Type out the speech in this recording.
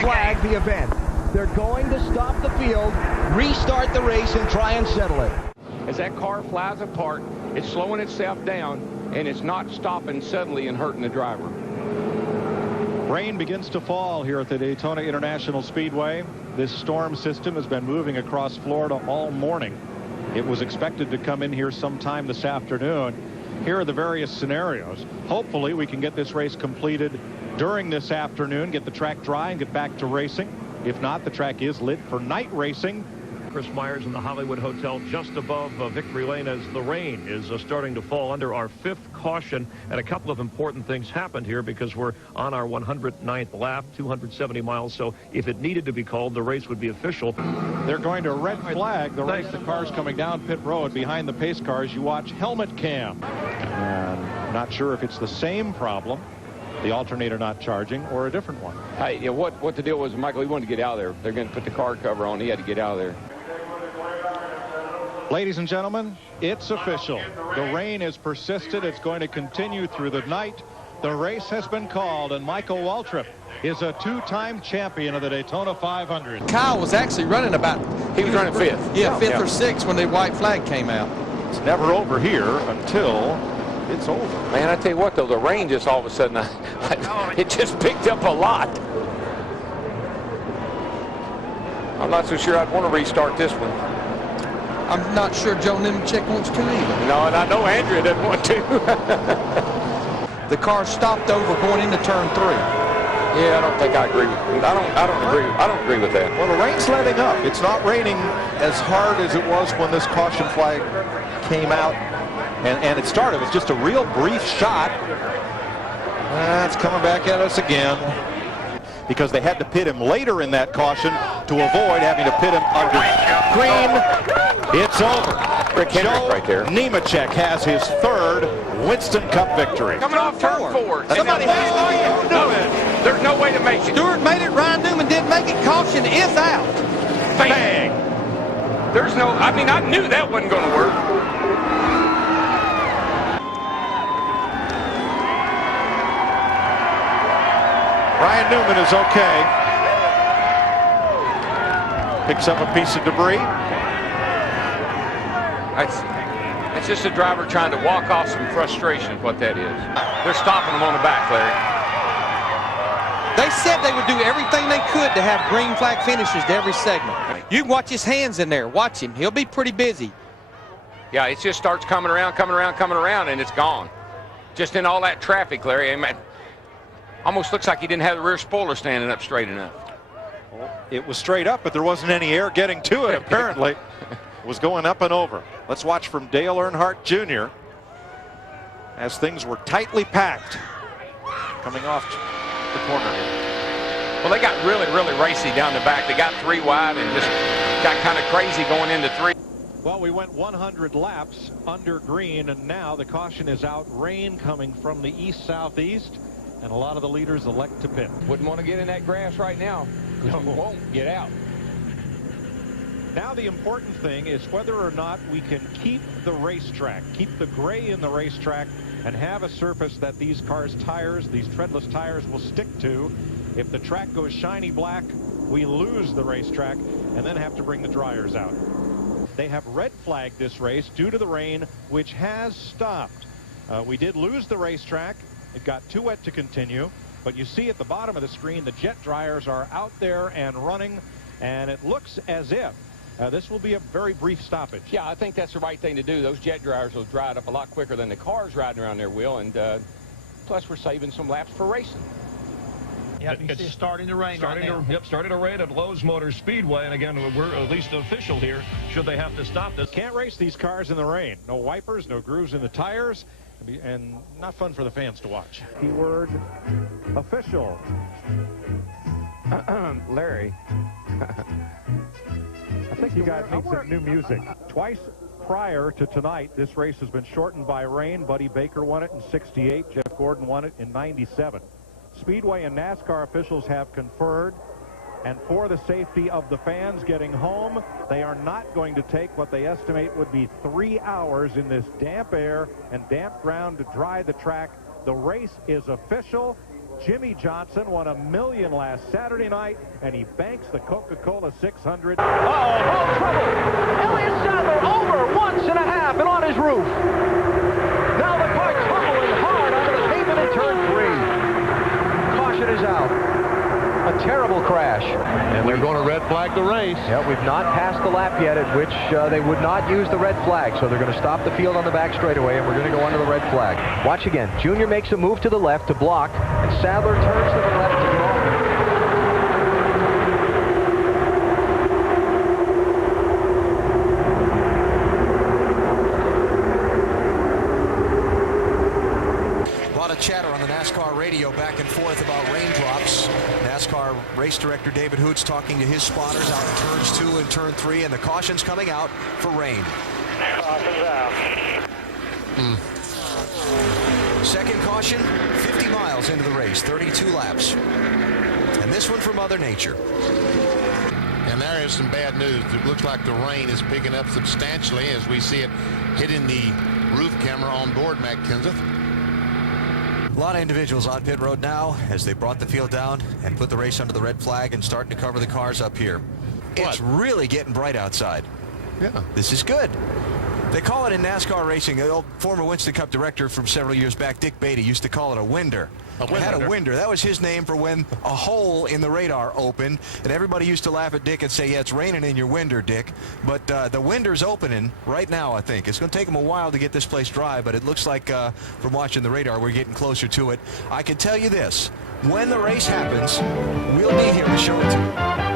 flag the event. They're going to stop the field, restart the race, and try and settle it. As that car flies apart, it's slowing itself down, and it's not stopping suddenly and hurting the driver. Rain begins to fall here at the Daytona International Speedway. This storm system has been moving across Florida all morning. It was expected to come in here sometime this afternoon. Here are the various scenarios. Hopefully we can get this race completed during this afternoon, get the track dry and get back to racing. If not, the track is lit for night racing. Chris Myers in the Hollywood Hotel just above Victory Lane as the rain is starting to fall under our 5th caution. And a couple of important things happened here because we're on our 109th lap, 270 miles. So if it needed to be called, the race would be official. They're going to red flag the race. The cars coming down pit road behind the pace cars. You watch helmet cam. And not sure if it's the same problem, the alternator not charging, or a different one. Hey, you know, what the deal was, Michael, he wanted to get out of there. They're going to put the car cover on. He had to get out of there. Ladies and gentlemen, it's official. The rain has persisted. It's going to continue through the night. The race has been called, and Michael Waltrip is a 2-time champion of the Daytona 500. Kyle was actually running He was running 5th. Yeah, 5th or 6th when the white flag came out. It's never over here until it's over. Man, I tell you what, though, the rain just all of a sudden, it just picked up a lot. I'm not so sure I'd want to restart this one. I'm not sure Joe Nemechek wants to either. No, and I know Andrea doesn't want to. The car stopped over going into turn 3. Yeah, I don't think I agree. I don't agree with that. Well, the rain's letting up. It's not raining as hard as it was when this caution flag came out, and it started. It was just a real brief shot. It's coming back at us again, because they had to pit him later in that caution to avoid having to pit him under green. It's over. Joe right there. Nemechek has his 3rd Winston Cup victory. Coming off turn 4. Somebody has to do it. There's no way to make it. Stewart made it. Ryan Newman didn't make it. Caution is out. Bang. There's no, I mean, I knew that wasn't going to work. Ryan Newman is okay. Picks up a piece of debris. It's just a driver trying to walk off some frustration is what that is. They're stopping him on the back, Larry. They said they would do everything they could to have green flag finishes to every segment. You can watch his hands in there. Watch him. He'll be pretty busy. Yeah, it just starts coming around, and it's gone. Just in all that traffic, Larry. Almost looks like he didn't have the rear spoiler standing up straight enough. It was straight up, but there wasn't any air getting to it, apparently. It was going up and over. Let's watch from Dale Earnhardt Jr. as things were tightly packed coming off the corner here. Well, they got really, really racy down the back. They got 3 wide and just got kind of crazy going into 3. Well, we went 100 laps under green, and now the caution is out. Rain coming from the east-southeast, and a lot of the leaders elect to pit. Wouldn't want to get in that grass right now. No. Won't get out. Now the important thing is whether or not we can keep the racetrack, keep the gray in the racetrack, and have a surface that these cars' tires, these treadless tires, will stick to. If the track goes shiny black, we lose the racetrack and then have to bring the dryers out. They have red flagged this race due to the rain, which has stopped. We did lose the racetrack. It got too wet to continue, but you see at the bottom of the screen the jet dryers are out there and running, and it looks as if this will be a very brief stoppage. Yeah, I think that's the right thing to do. Those jet dryers will dry it up a lot quicker than the cars riding around there will, and plus we're saving some laps for racing. Yeah, it's starting to rain right now. Starting to rain at Lowe's Motor Speedway, and again, we're at least official here. Should they have to stop this? Can't race these cars in the rain. No wipers, no grooves in the tires, and not fun for the fans to watch. Keyword official. Larry. I think you guys need some new music. Twice prior to tonight, this race has been shortened by rain. Buddy Baker won it in '68. Jeff Gordon won it in '97. Speedway and NASCAR officials have conferred, and for the safety of the fans getting home, they are not going to take what they estimate would be 3 hours in this damp air and damp ground to dry the track. The race is official. Jimmy Johnson won $1 million last Saturday night, and he banks the Coca-Cola 600. Oh, trouble! Elliott Sadler over once and a half and on his roof. Now the car tumbling hard onto the pavement in turn 3. Caution is out. A terrible crash. And they're going to red flag the race. Yeah, we've not passed the lap yet at which they would not use the red flag, so they're going to stop the field on the back straightaway, and we're going to go under the red flag. Watch again. Junior makes a move to the left to block, and Sadler turns to the left to draw. A lot of chatter on the NASCAR radio back and forth about raindrops. NASCAR race director David Hoots talking to his spotters out in turns 2 and turn 3, and the caution's coming out for rain. Caution's out. Second caution, 50 miles into the race, 32 laps. And this one for Mother Nature. And there is some bad news. It looks like the rain is picking up substantially as we see it hitting the roof camera on board, Matt Kenseth. A lot of individuals on pit road now as they brought the field down and put the race under the red flag and starting to cover the cars up here. It's really getting bright outside. Yeah. This is good. They call it in NASCAR racing, the old former Winston Cup director from several years back, Dick Beatty, used to call it a winder. We had a winder. That was his name for when a hole in the radar opened, and everybody used to laugh at Dick and say, yeah, it's raining in your winder, Dick. But the winder's opening right now, I think. It's going to take them a while to get this place dry, but it looks like from watching the radar, we're getting closer to it. I can tell you this, when the race happens, we'll be here to show it to you.